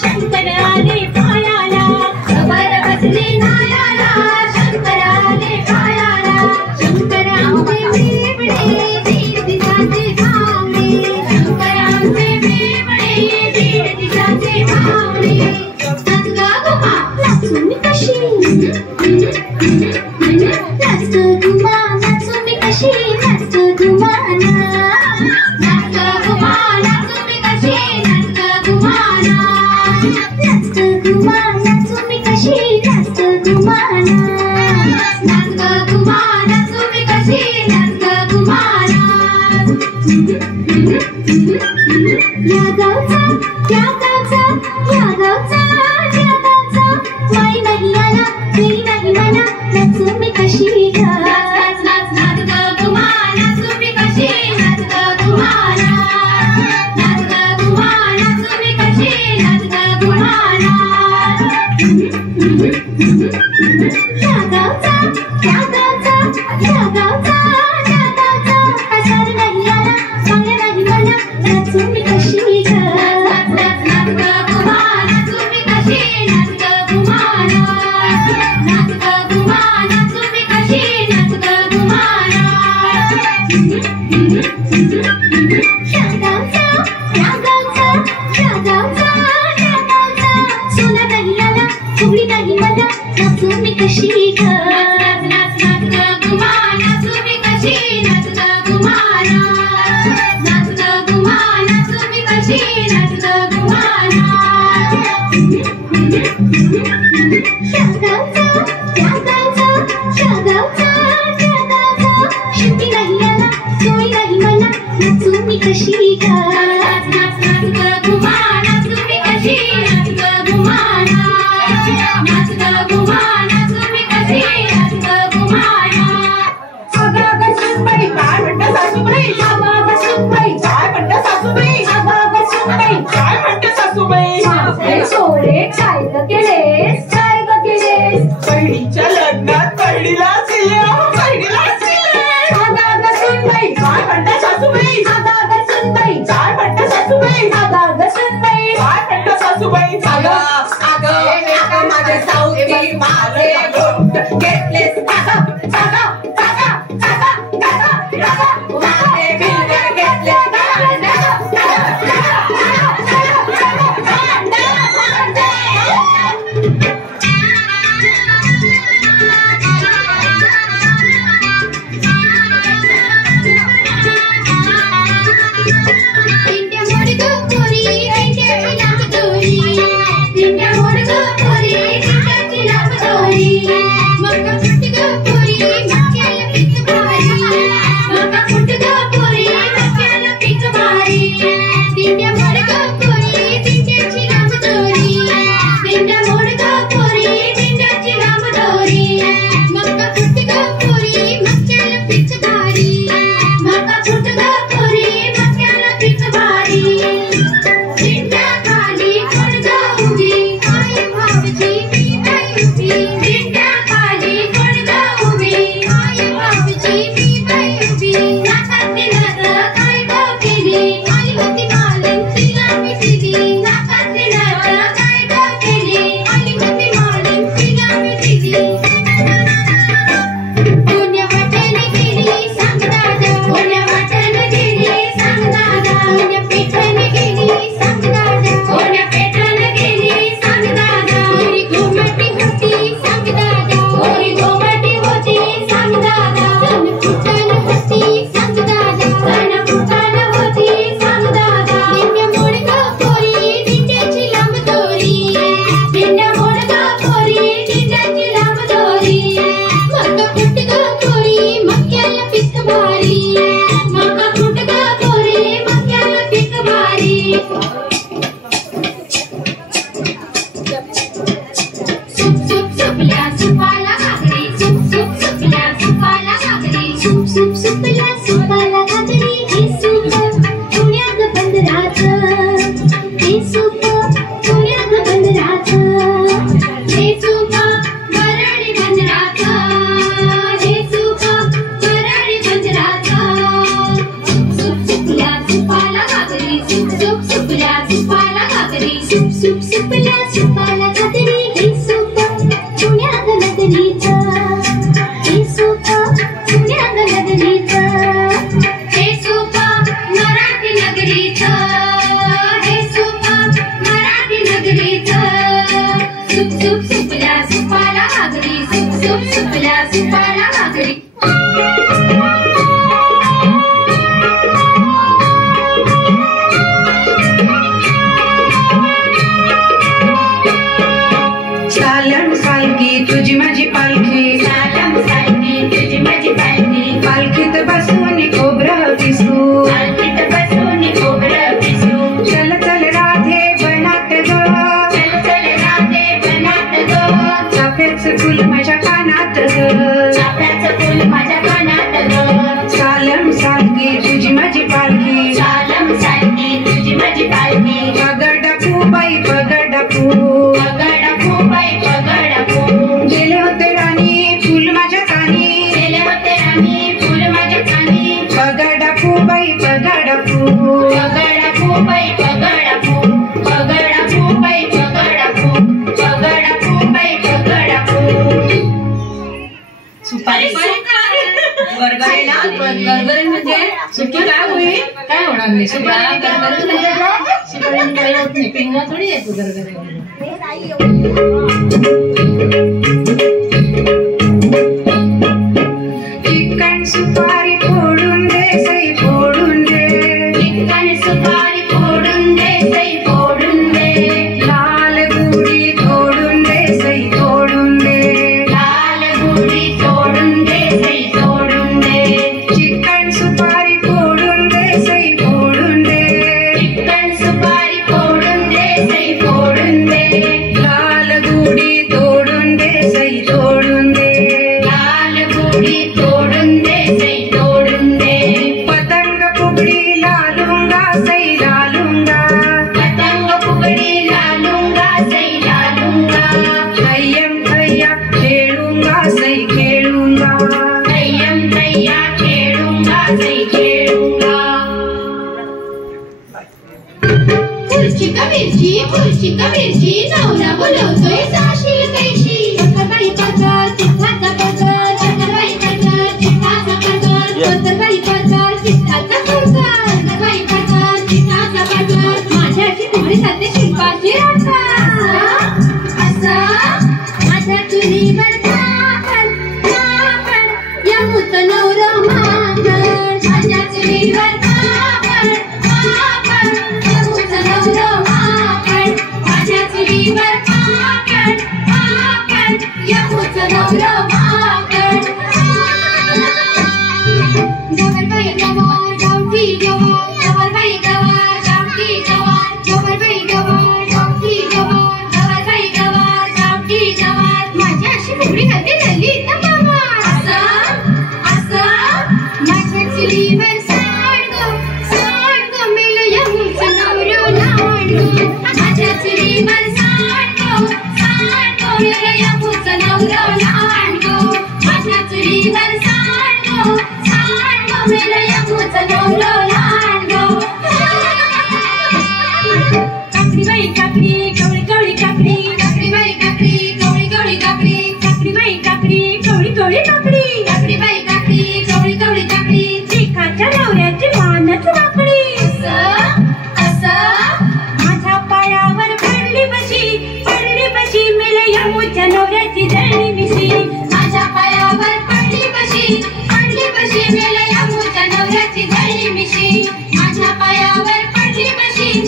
शंकर मागणी शिकला शिकवणी पिंगा थोडी आहे तू घर चिकन सुपारी फोडून दे सई फोडून दे चिकन सुपारी फोडून दे सई फोडून दे लाल गुडी तोडून दे सई तोडून दे लाल गुडी तोडून दे सई तोडून दे चिकन सुपारी फोडून दे सई फोडून दे चिकन सुपारी फोडून दे सई फोडून दे लाल गुडी तोडून दे सई तोडून दे लाल गुडी तोडून दे सई तोडून दे पतंग फुगड़ी लालूंगा सई लालूंगा पतंग फुगड़ी लालूंगा सई लालूंगा खय्यम खय्या खेलूंगा सई खेलूंगा खय्यम खय्या खेलूंगा सई खेलूंगा खुर्ची का मिरची नवरा बोलवतोय जाशील कैशी पतरबाई पतर चिठ्ठाचा पतर पतरबाई पतर चिठ्ठाचा पतर पतरबाई पतर चिठ्ठाचा पतर पतरबाई पतर चिठ्ठाचा पतर माझ्याची तुम्ही सध्या शिल्पाची असं माझ्या चुलीवर कापड कापड या मुत नवरा माकड माझ्या चुलीवर कापड कापड या मुत नवरा माकड माझ्या चुलीवर कापड कापड या मुत नवरा माकड गवरबाई गवर गावठी गवर गवरबाई गवर गावठी गवर गवरबाई गवर गावठी गवर गवरबाई गवर गावठी गवर माझी अशी फुगडी घालते ललित मामा असं माझ्या चुलीवर सांड गो मेल या मुत नवरा लांड गो माझ्या चुलीवर सांड गो मेल या मुत नवरा लांड गो माझ्या चुलीवर सांड गो मेल या मुत नवरा लांड गो काकडी बाई काकडी कवळी कवळी काकडी काकडी बाई काकडी कवळी कवळी काकडी काकडी बाई काकडी कवळी कवळी काकडी काकडी बाई काकडी कवळी कवळी काकडी चिकाच्या नवऱ्याची मानच वाकडी असं माझ्या पायावर पडली बशी मेल या मुच्या नवऱ्याची जळली मिशी माझ्या पायावर पडली बशी मेल या मुच्या नवऱ्याची जळली मिशी माझ्या पायावर पडली बशी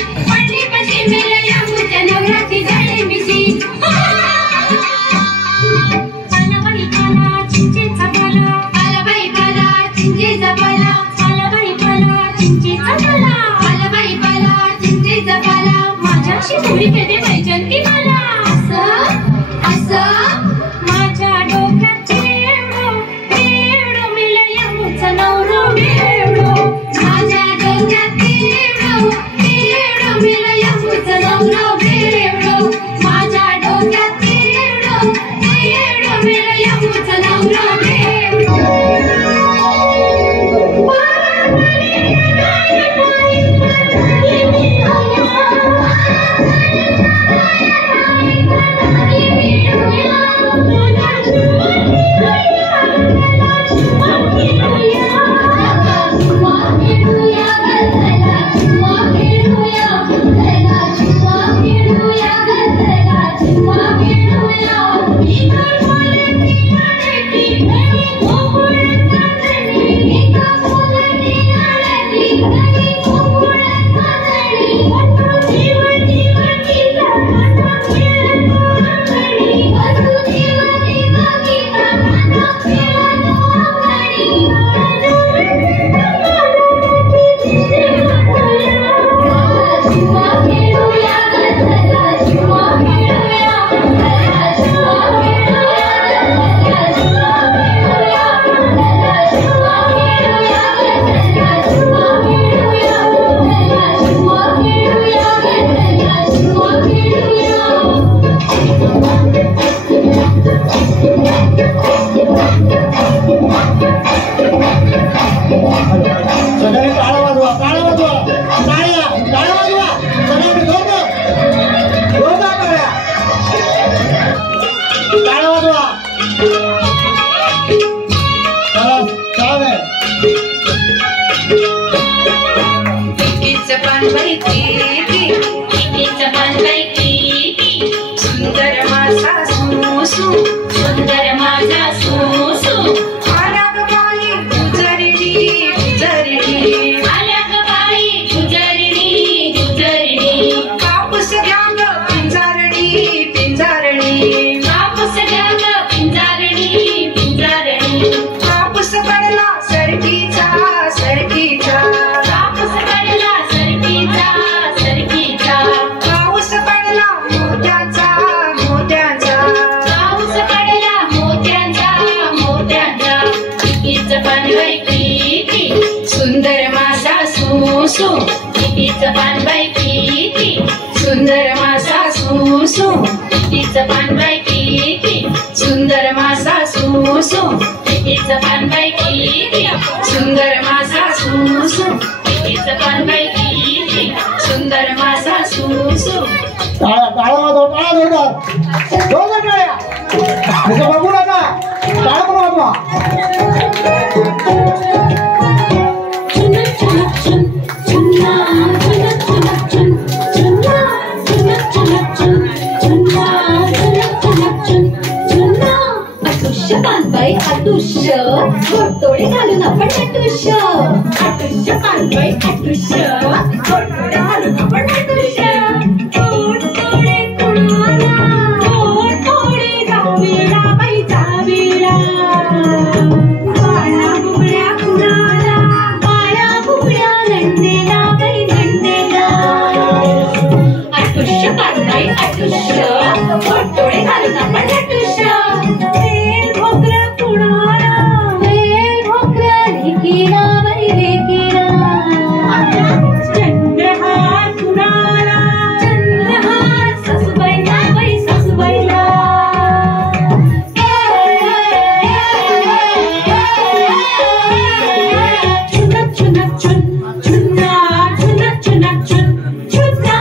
मेल या मुच्या नवऱ्याची जळली मिशी पालाबाई पाला चिंचेचा पाला पालाबाई पाला चिंचेचा पाला पालाबाई पाला चिंचेचा पाला पालाबाई पाला चिंचेचा पाला माझ्याशी फुगडी खेळते पाहिजे मला असं माझ्या डोक्यात सुंदर माझा सूसू आल्या ग बाई गुजरणी गुजरणी आल्या ग बाई गुजरणी गुजरणी कापूस घ्या ग पिंजारणी पिंजारणी कापूस घ्या ग पिंजारणी पिंजारणी कापूस पडला सरकीचा सरकीचा कापूस पडला सरकीचा सरकीचा पाऊस पडला मोत्याचा मोत्याचा पाऊस पडला मोत्यांचा मोत्यांचा पिकीचं पान बाई किती सुंदर माझा सूसू पिकीचं पान बाई किती सुंदर माझा सूसू पिकीचं पान बाई किती सुंदर माझा सूसू पिकीचं पान बाई किती सुंदर माझा सूसू पिकीचं पान बाई किती सुंदर माझा सूसू टाळ्या टाळ्या वाजव टाळ्या जोरदार जोरदार टाळ्या इथं बघू नका टाळ्या पण वाजवा पानबाई आटुष्य घोटोळे घालून आपण नटुष्य आटुष्य पानबाई आटुष्य घोटोळे घालून आपण नटुष्य घोटोळे कुणाला घोटोळे जावीला बाई जावीला बाळा बुगड्या कुणाला बाळा बुगड्या नंदेला बाई नंदेला आटुष्य पानबाई आटुष्य घोटोळे घालून आपण नटुष्य चंद्रहार कुणाला चंद्रहार सासूबाईला बाई सासूबाईला चुनक चुनक चुन चुन्ना चुनक चुनक चुन चुन्ना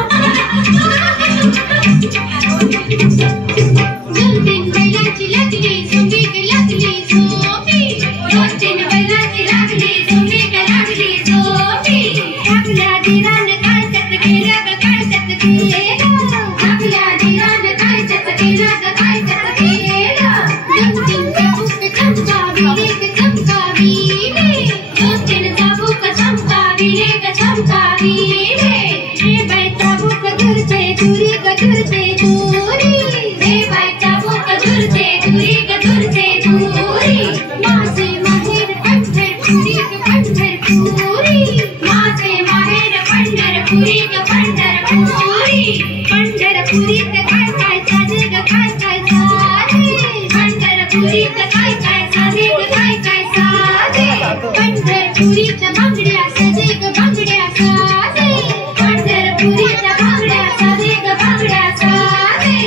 दोन तीन बैलाची लागली झुंबीक लागली झोपी दोन तीन बैलाची लागली झुंबीक लागली झोपी आपल्या दिरानं काळजात गेलं ग काळजात गेलं आपल्या दिरानं काळजात गेलं ग काळजात गेलं दोन तीन चाबूक चमकाविले ग चमकाविले दोन तीन चाबूक चमकाविले ग चमकाविले रे बाई चाबूक दुरचे दुरी ग दुरचे दुरी रे बाई चाबूक दुरचे दुरी ग दुरचे दुरी माझे माहेर पंढरपुरी ग पंढरपुरी माझे माहेर पंढरपुरी ग पंढरपुरी पंढरपुरीत काय काय साजे ग काय काय साजे पंढरपुरीत काय काय साजे ग काय काय साजे पंढरपुरीच्या बांगड्या साजे ग बांगड्या साजे पंढरपुरीच्या बांगड्या साजे ग बांगड्या साजे